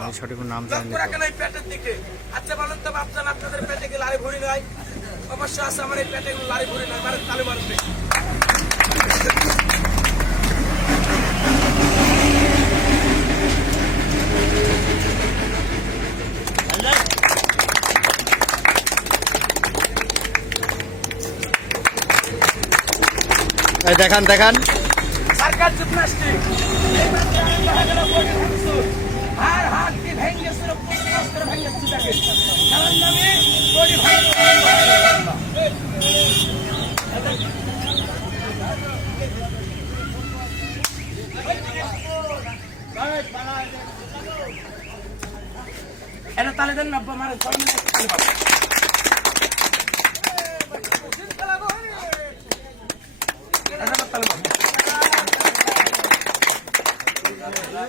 আমি সঠিক নাম জানি না। পেটের দিকে আচ্ছা বলেন তো বাপজান, আপনাদের পেটে কি লাড়ি ভুড়ি নাই? অবশ্য আছে, আমার এই পেটে লাড়ি ভুড়ি নাই। মানে তালে মারবে দেখান দেখান সরকার জিমনাস্টিক হার হাত কি ভেঙে ছিল, পুষ্কর ভেঙে ছিল তাকে কারণ আমি বডি ভাঙা এটা তালে দেন না মারে তালে পাবো।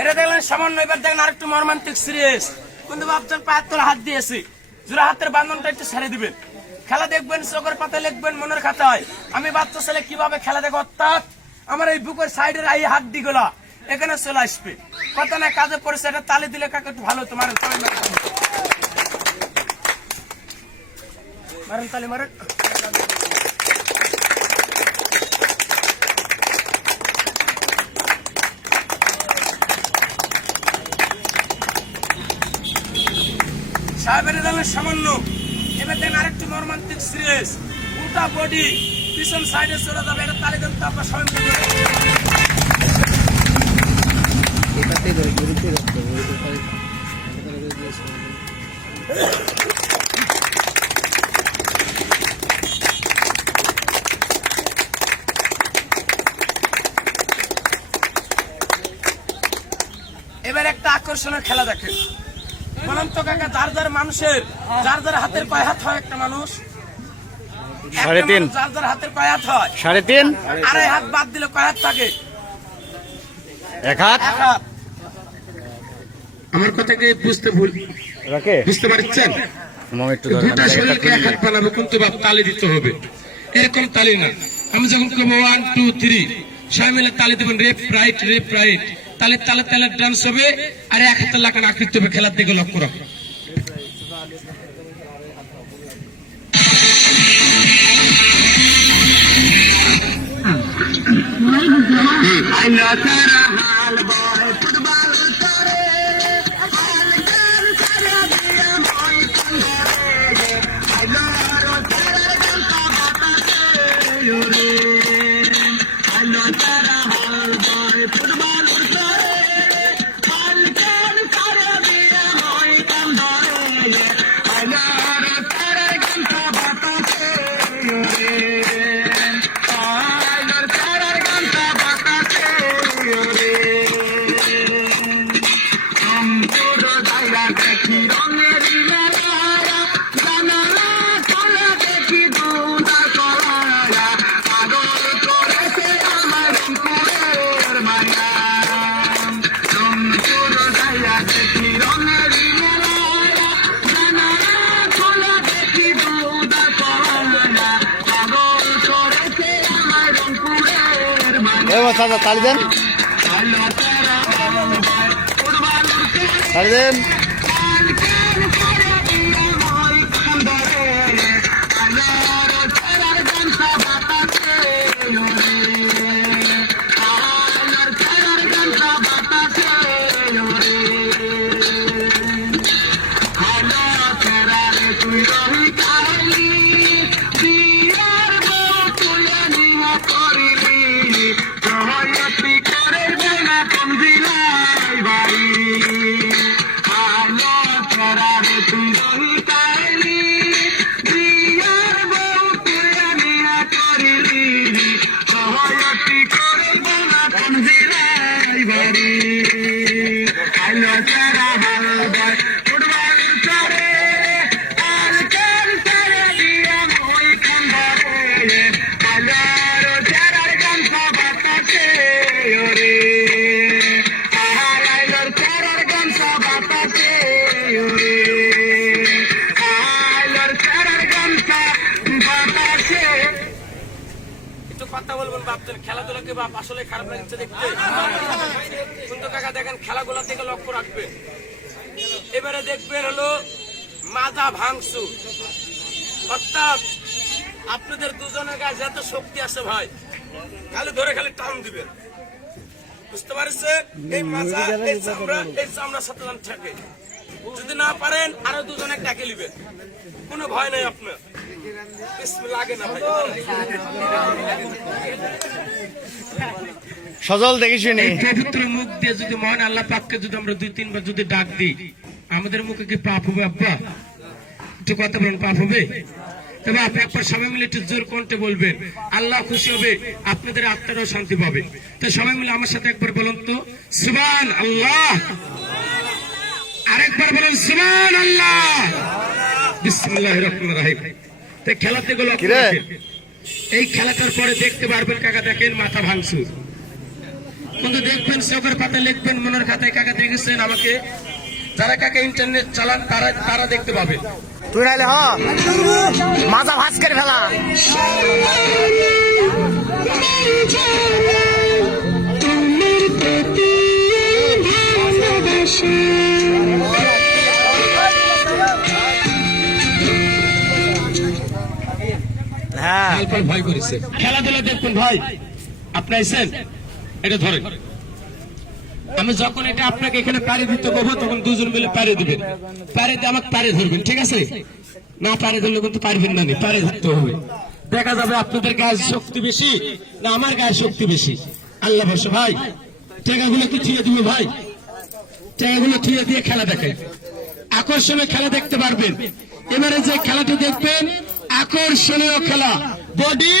এটা দেখলেন সামান্য, এবার দেখেন আরেকটু মর্মান্তিক সিরিয়াস। কিন্তু বাপচার পায়ের তলা হাত দিয়েছি, জোড়া হাতের বান্ধনটা একটু ছেড়ে দিবেন। খেলা দেখবেন, চোখের পাতায় লিখবেন, মনের খাতায়। আমি বাচ্চা ছেলে কিভাবে খেলা দেখো, অর্থাৎ আমার এই বুকের সাইডের এই হাত দিগুলা এখানে চলে আসবে। কথা না কাজে পড়েছে, এটা তালি দিলে কাকে একটু ভালো তোমার মারেন, তালি মারেন। সাহেবের সামান্য, এবার দেখেন আরেকটু মর্মান্তিক সিরিয়াস। গোটা বডি পিছন সাইডে চলে যাবে, এটা তালি দেন তো আপনার সবাই এবার একটা আকর্ষণের খেলা দেখেন। বললাম তো কাকা, যার যার মানুষের যার যার হাতের কয় হাত হয়? একটা মানুষ 3.5, যার যার হাতের কয় হাত হয়? 3.5, আড়াই হাত বাদ দিলে কয় হাত থাকে? 1 হাত। আমার কথাকে বুঝতে পারছেন? গোটা শরীরকে এক হাত বানাবো, কিন্তু তালি দিতে হবে। এরকম তালি না, আমি যখন করবো 1 2 3 সবাই মিলে তালি দেবেন, রেপ রাইট রেপ রাইট, তালে তালে তালে ডান্স হবে। আর এক হাতে লাগানো আকৃতি হবে, খেলার দিকে লক্ষ্য রাখো। তালি দেন, তালি দেন। ভাবছেন খেলাধুলাকে বাপ আসলে খারাপ লাগছে দেখতে, কিন্তু কাকা দেখেন খেলাগুলা থেকে লক্ষ্য রাখবে। এবারে দেখবেন হলো মাজা ভাঙচু, অর্থাৎ আপনাদের দুজনের গায়ে যত শক্তি আছে ভাই, খালি ধরে খালি টান দিবেন, বুঝতে পারছেন? এই মাজা এই চামড়া সাথে থাকে। যদি না পারেন আরো দুজনে ডাকে নিবেন, কোনো ভয় নাই আপনার। লাগে না ভাই, সজল দেখি শুনি। পবিত্র মুখ দিয়ে যদি মহান আল্লাহ পাককে যদি আমরা 2-3 বার যদি ডাক দিই, আমাদের মুখে কি পাপ হবে? আব্বা একটু কথা বলেন, পাপ হবে? তবে আপনি একবার সবাই মিলে একটু জোর কণ্ঠে বলবেন, আল্লাহ খুশি হবে, আপনাদের আত্মারাও শান্তি পাবে। তো সবাই মিলে আমার সাথে একবার বলুন তো, সুবহান আল্লাহ। আরেকবার বলুন সুবহান আল্লাহ। বিসমিল্লাহির রহমানির রহিম। তো খেলাতে গেল, এই খেলাটার পরে দেখতে পারবেন কাকা, দেখেন মাথা ভাঙচুর, কিন্তু দেখবেন চোখের পাতা লিখবেন মনের খাতায়, কাকা দেখেছেন আমাকে, যারা কাকা ইন্টারনেট চালান তারা দেখতে পাবেন। তুই নাইলে হ মাজা ভাঁজ করে ফেলা। হ্যাঁ, ভয় করেছে খেলাধুলা দেখবেন ভাই। আপনি আইছেন, এটা ধরেন, আমি যখন এটা আপনাকে এখানে পাড়ি দিতে বলবো তখন দুজন মিলে পাড়ি দিবেন, পাড়ি দিয়ে আমাকে পাড়ি ধরবেন, ঠিক আছে? না পাড়ি ধরলে কিন্তু পারবেন না, পাড়ি ধরতে হবে। দেখা যাবে আপনাদের গায়ে শক্তি বেশি না আমার গায়ে শক্তি বেশি, আল্লাহ বসে ভাই। টেকাগুলো কি থিয়ে দিবে ভাই? টেকাগুলো থিয়ে দিয়ে খেলা দেখেন, আকর্ষণীয় খেলা দেখতে পারবেন। এবারে যে খেলাটি দেখবেন আকর্ষণীয় খেলা, বডি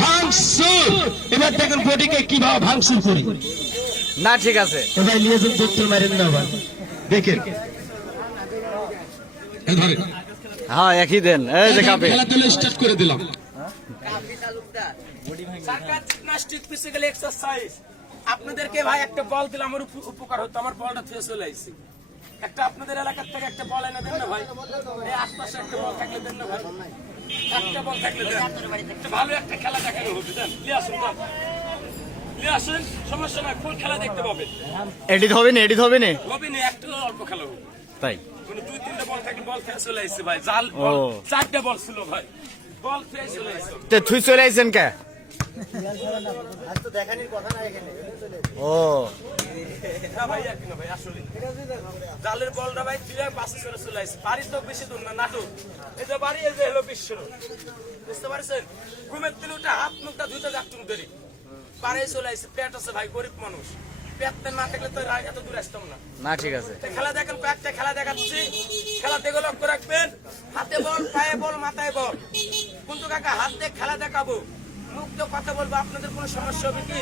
ভাঙচুর। এবার দেখেন বডিকে কিভাবে ভাঙচুর করি। না ঠিক আছে, এবার লিয়েছেন দত্তর মারেন না ভাই, দেখেন ধরেন। হ্যাঁ একই দেন, এই যে কাপে খেলাধুলা স্টার্ট করে দিলাম। আপনাদেরকে ভাই একটা বল দিলে আমার উপকার হতো, আমার বলটা থেকে চলে আসছি। একটা আপনাদের এলাকার থেকে একটা বল এনে দেন না ভাই, এই আশপাশে একটা বল থাকলে দেন না ভাই, একটা বল থাকলে দেন, একটা ভালো একটা খেলা দেখানো হবে। দেন নিয়ে আসুন, নিয়ে আসুন, সমস্যা নাই, ফুল খেলা দেখতে পাবেন। এডিট হবে না, এডিট হবে না, হবে না, একটু অল্প খেলা হবে তাই। মানে 2-3টা বল থাকলে বল খেয়ে চলে আসছে ভাই, জাল বল 4টা বল ছিল ভাই, বল খেয়ে চলে আসছে। তে তুই চলে আইছেন কে? ও না ভাই, এক না ভাই, আসলে জালের বলটা ভাই তুই পাশে চলে আসছে। বাড়ি তো বেশি দূর না, নাটক। এই যে বাড়ি, এই যে হলো বিশ্ব, বুঝতে পারছেন? ঘুমের দিন উঠে হাত মুখটা ধুইতে যাচ্ছেন দেরি, পাড়ে চলে আসছে। পেট আছে ভাই, গরিব মানুষ, পেট না থাকলে তো এত দূর আসতাম না। না ঠিক আছে, খেলা দেখেন, কয়েকটা খেলা দেখাচ্ছি, খেলা দেখে লক্ষ্য রাখবেন। হাতে বল, পায়ে বল, মাথায় বল, কিন্তু কাকা হাত দিয়ে খেলা দেখাবো, মুক্ত কথা বলবো, আপনাদের কোনো সমস্যা হবে কি?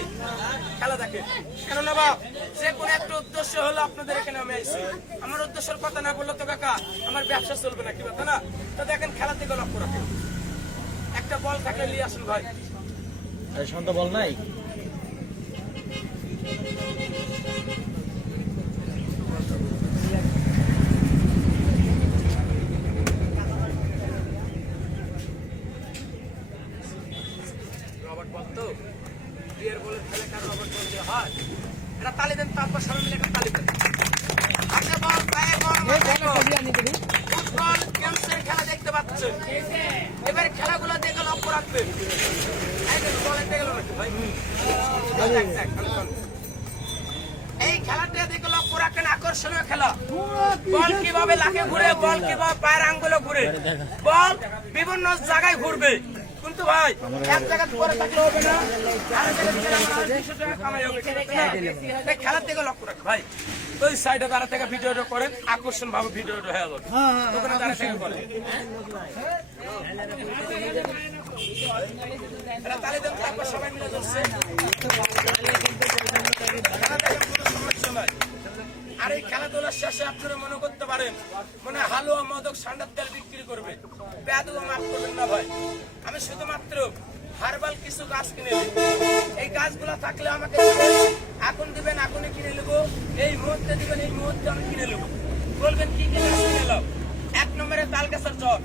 খেলা দেখেন, কেননা বাপ যে কোনো একটা উদ্দেশ্য হলো আপনাদের এখানে আমি আইছি। আমার উদ্দেশ্যের কথা না বললো তো কাকা আমার ব্যবসা চলবে না, কি কথা না? তো দেখেন খেলা থেকে লক্ষ্য রাখেন, একটা বল থাকলে নিয়ে আসুন ভাই। সন্ধ্যা বল নাই, রবার্ট বল তো বিয়ের বলে খেলে, কার রবার্ট বল দিয়ে হয়? এটা তালি দেন, তারপর সবাই মিলে একটা তালি দেন। হাতে বল, পায়ে বল, মাথায় বল। ফুটবল গেমসের খেলা দেখতে পাচ্ছেন। এবারে খেলাগুলো দেখে লক্ষ্য রাখবেন। এই দেখুন, বল এতে গেল নাকি ভাই? এই খেলাটা দেখে লক্ষ্য রাখেন, আকর্ষণীয় খেলা। বল কিভাবে লাখে ঘুরে, বল কিভাবে পায়ের আঙ্গুলে ঘুরে, বল বিভিন্ন জায়গায় ঘুরবে, কিন্তু ভাই এক জায়গা পরে থাকলে হবে না, আরেক জায়গায় গেলে আমার 200 টাকা কামাই হবে, এই খেলার দিকে লক্ষ্য রাখ ভাই। ওই সাইডে দাঁড়া থেকে ভিডিওটা করেন, আকর্ষণ ভাবে ভিডিওটা হয়ে যাবে, ওখানে দাঁড়া থেকে করেন। এটা তালি দেন, তারপর সবাই মিলে ধরছে। আর এই খেলাধুলার শেষে আপনারা মনে করতে পারেন মনে হালুয়া, মদক, সান্ডার তেল বিক্রি করবে, পেয়াদুয়া মাফ করবেন না ভাই। আমি শুধুমাত্র হার্বাল কিছু গাছ কিনে নেব, এই গাছগুলো থাকলে আমাকে এখন দিবেন, এখনই কিনে নেবো, এই মুহূর্তে দিবেন, এই মুহূর্তে আমি কিনে নেবো। বলবেন কি কি গাছ কিনে নেব? 1 নম্বরে তাল গাছের চর,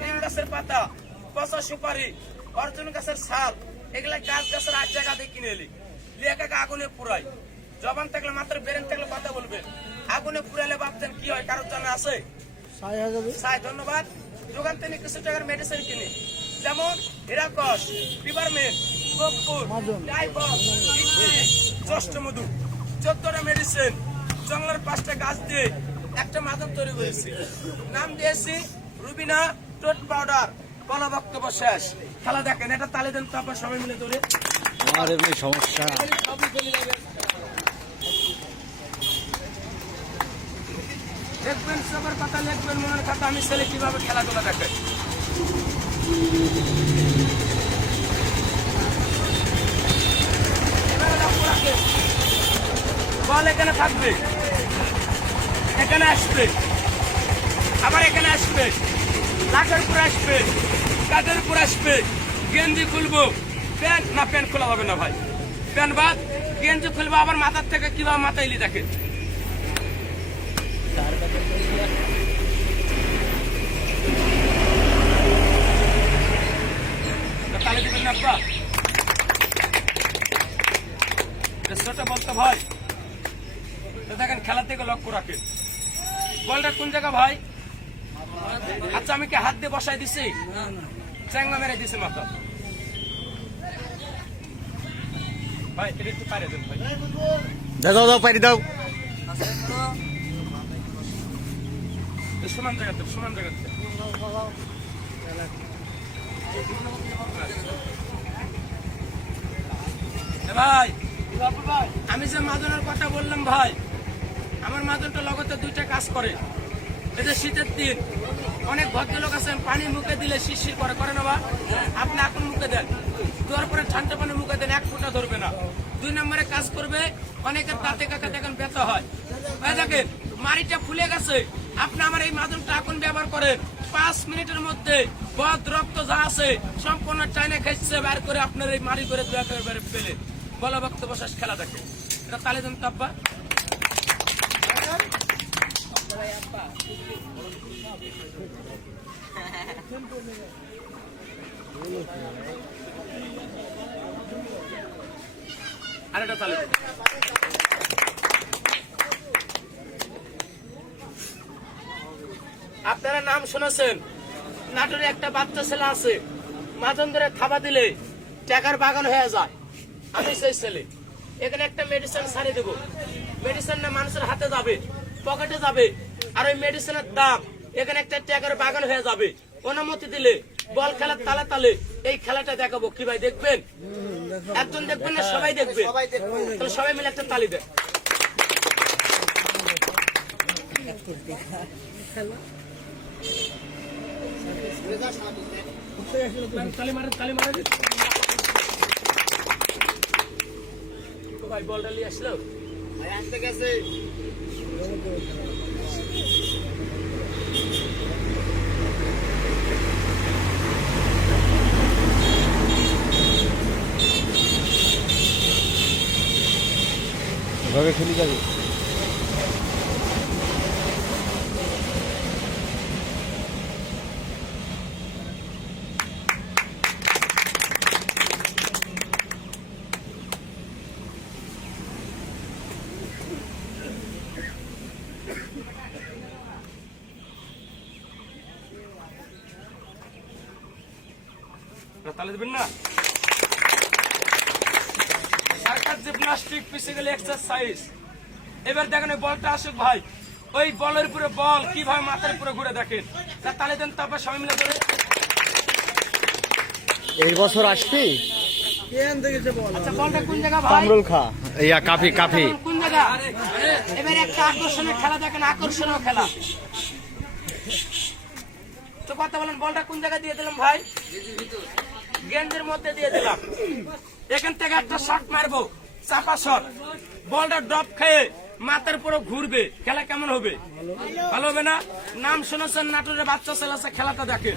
নিম গাছের পাতা, পচা সুপারি, অর্জুন গাছের ছাল, এগুলা গাছ গাছের 8 জায়গা দিয়ে কিনে এলি লিয়াকে আগুনে পুরাই জবান থাকলে মাত্র বেরেন থাকলে কথা বলবেন আগুনে পুরাইলে ভাবছেন কি হয় কারোর জানা আছে সাই ধন্যবাদ দোকান থেকে কিছু টাকার মেডিসিন কিনি যেমন হিরাকস পিপারমেন্ট কর্পূর ডাইবক্স জ্যৈষ্ঠমধু 14টা মেডিসিন জঙ্গলের 5টা গাছ দিয়ে একটা মাদক তৈরি করেছি নাম দিয়েছি রুবিনা টোট পাউডার বলা বক্তব্য শেষ খেলা দেখেন এটা তালে দেন তো আপনার সবাই মিলে ধরে আমার এমনি সমস্যা দেখবেন সবার পাতা লিখবেন মনের কথা আমি ছেলে কিভাবে খেলাধুলা দেখে বল এখানে থাকবে এখানে আসবে আবার এখানে আসবে লাঠের উপর আসবে কাঠের উপর আসবে গেঞ্জি খুলবো প্যান্ট না প্যান্ট খোলা হবে না ভাই প্যান্ট বাদ গেঞ্জি খুলবো আবার মাথার থেকে কিভাবে মাথায় ইলি দেখে তালে দিবেন না আব্বা ছোট বলতো ভাই তো দেখেন খেলা থেকে লক্ষ্য রাখেন বলটা কোন জায়গা ভাই আচ্ছা আমি কি হাত দিয়ে বসাই দিছি চ্যাংলা মেরে দিছি মাথা ভাই এটা একটু পারে দেন ভাই দাও দাও পারি দাও সমান জায়গাতে ভাই আমি যে মাদনের কথা বললাম ভাই আমার মাদনটা লগতে 2টা কাজ করে এই যে শীতের দিন অনেক ভদ্রলোক আছেন পানি মুখে দিলে শিরশির করে না বা আপনি এখন মুখে দেন দেওয়ার পরে ঠান্ডা পানি মুখে দেন 1 ফোঁটা ধরবে না 2 নম্বরে কাজ করবে অনেকের দাঁতে কাকা দেখেন ব্যথা হয় ভাই দেখেন মাড়িটা ফুলে গেছে আপনি আমার এই মাদনটা এখন ব্যবহার করেন 5 মিনিটের মধ্যে বদ রক্ত যা আছে সম্পূর্ণ চাইনা খাইছে বের করে আপনার এই মাড়ি করে 2 একেবারে ফেলে বলা বক্তব্য শেষ খেলা দেখে এটা তালে দেন তো আব্বা আরেকটা তালে আপনারা নাম শুনেছেন নাটোরে একটা বাচ্চা ছেলে আছে মাজন ধরে থাবা দিলে টাকার বাগান হয়ে যায় আমি সেই ছেলে এখানে একটা মেডিসিন ছাড়িয়ে দেবো মেডিসিন না মানুষের হাতে যাবে পকেটে যাবে আর ওই মেডিসিনের দাম এখানে একটা টাকার বাগান হয়ে যাবে অনুমতি দিলে বল খেলার তালে তালে এই খেলাটা দেখাবো কি ভাই দেখবেন একজন দেখবেন না সবাই দেখবে তাহলে সবাই মিলে একটা তালি দেয় তালি মারে ভাই বলটা নিয়ে আসলো ভাই আসতে গেছে ভাবে খেলি যাবে তালে দেবেন না সরকার জিমনাস্টিক ফিজিক্যাল এক্সারসাইজ এবার দেখেন ওই বলটা আসুক ভাই ওই বলের উপরে বল কিভাবে মাথার উপরে ঘুরে দেখেন তালে দেন তারপর সবাই মিলে ধরে এই বছর আসবি আচ্ছা বলটা কোন জায়গা ভাই কামরুল খা ইয়া কাফি কোন জায়গা এবার একটা আকর্ষণীয় খেলা দেখেন আকর্ষণীয় খেলা তো কথা বলেন বলটা কোন জায়গা দিয়ে দিলাম ভাই গেঞ্জের মধ্যে দিয়ে দিলাম এখান থেকে একটা শট মারবো চাপা শট বলটা ড্রপ খেয়ে মাথার পুরো ঘুরবে খেলা কেমন হবে ভালো হবে না নাম শুনেছেন নাটোরের বাচ্চা ছেলে খেলাটা দেখে